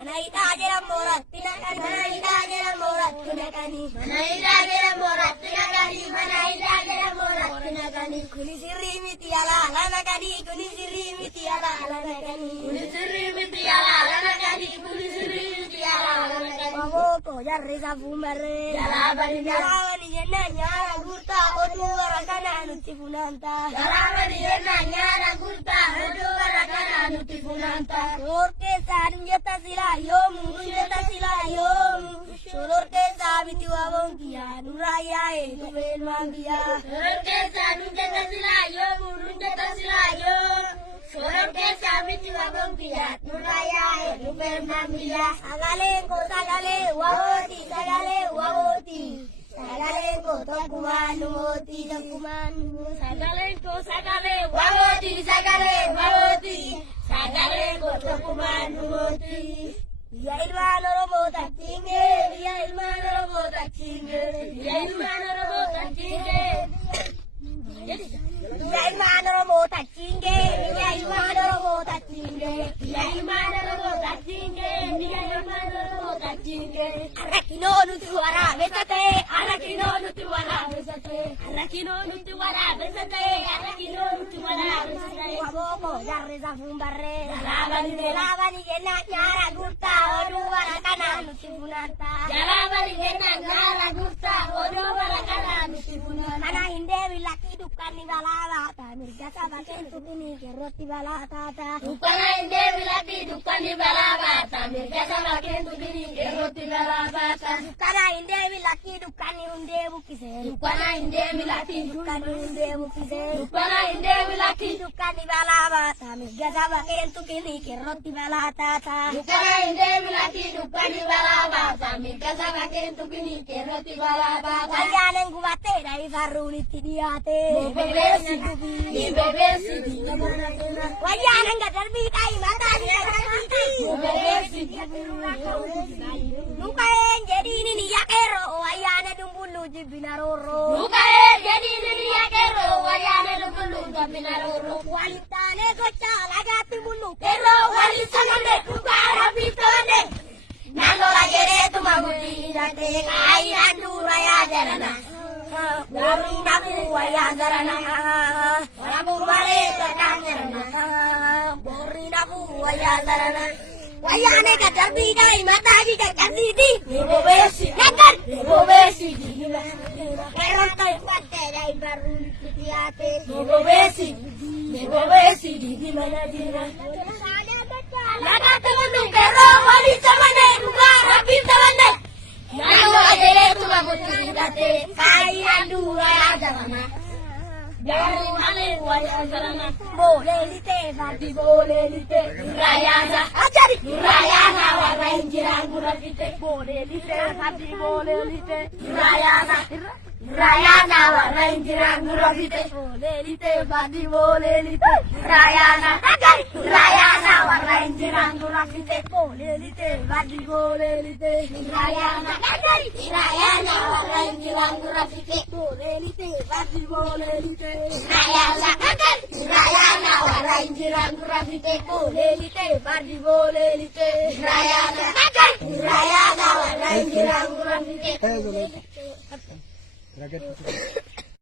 Naidagera morattina kani, naidagera morattina kani, naidagera morattina kani, naidagera morattina kani. Kuni sirri miti ala lana kani, kuni sirri miti ala lana kani, kuni sirri miti ala lana kani, kuni sirri miti ala lana kani. Mamo ko jarre sa fumare, jalabani yenna nyara gurta odu warakana nuti funanta, jalabani yenna nyara gurta odu warakana nuti funanta. Orke sanjata sila yom, munjata sila yom. Sororke sabiti wabong kia, nuraya eduel mangia. Sororke sanjata sila yom, munjata sila yom. Sororke sabiti wabong kia, nuraya eduel mangia. Sagale ko sagale waboti, sagale waboti. Sagale ko tokuman moti, tokuman. Sagale ko sagale waboti, sagale waboti. Sagale ko tokuman moti. Via il mano robota tinge, via il mano robota tinge, via il mano robota tinge. Via il mano robota tinge, via il mano robota tinge, via il mano robota tinge, via il mano robota tinge. Arrakino nuti wara besate, arrakino nuti wara besate, arrakino nuti wara besate, arrakino nuti wara besate. Waboko jarre sa fumbarre, lavani yenna nyara gurta odu warakana nuti funanta, lavani yenna nyara gurta odu warakana nuti funanta. Ana inde vilaki dukani balata, mirga sabaken tukini keroti balata. Dukana inde vilaki dukani balata, mirga sabaken tukini keroti balata. Dukana inde vilaki dukani unde bukise, dukana inde vilaki dukani unde bukise, dukana inde vilaki dukani balata, mirga sabaken tukini keroti balata. Dukana inde vilaki dukani balata, mirga sabaken tukini keroti balata. Wayane ngubate dai faruni tidiate, bebesi bebesi wayane ngadarbi dai mata di bebesi lukaen jadi ini ya kero wayane dumbulu jibinaroro lukaen jadi ini ya kero wayane dumbulu jibinaroro walitane gocha lagati bulu kero walisamane kukara pitone nalola gere tumaguti date kai andura ya jarana Bori nabu waya zarana, nabu bale terkanyarana. Bori nabu waya zarana, waya ne kadarbi dai mata di kakadidi. Ibu besi, nakar. Ibu besi, kerong kai pakai dai baru tiate. Ibu besi di mana di mana. Laga temen kerong wali samane, buka rapi samane. Nalo ajere tumaguti date kai andura ya jarana jari male waya jarana bole lite vadi bole lite rayaza ajari rayaza warna injiran gurafite bole lite vadi bole lite rayaza rayaza warna injiran gurafite bole lite vadi bole lite rayaza ajari rayaza warna injiran gurafite bole lite vadi bole lite rayaza ajari rayaza warna injiran gurafite bole lite vadi bole lite rayaza ajari rayaza warna injiran gurafite bole lite vadi bole lite rayaza ajari rayaza warna injiran gurafite Rakyat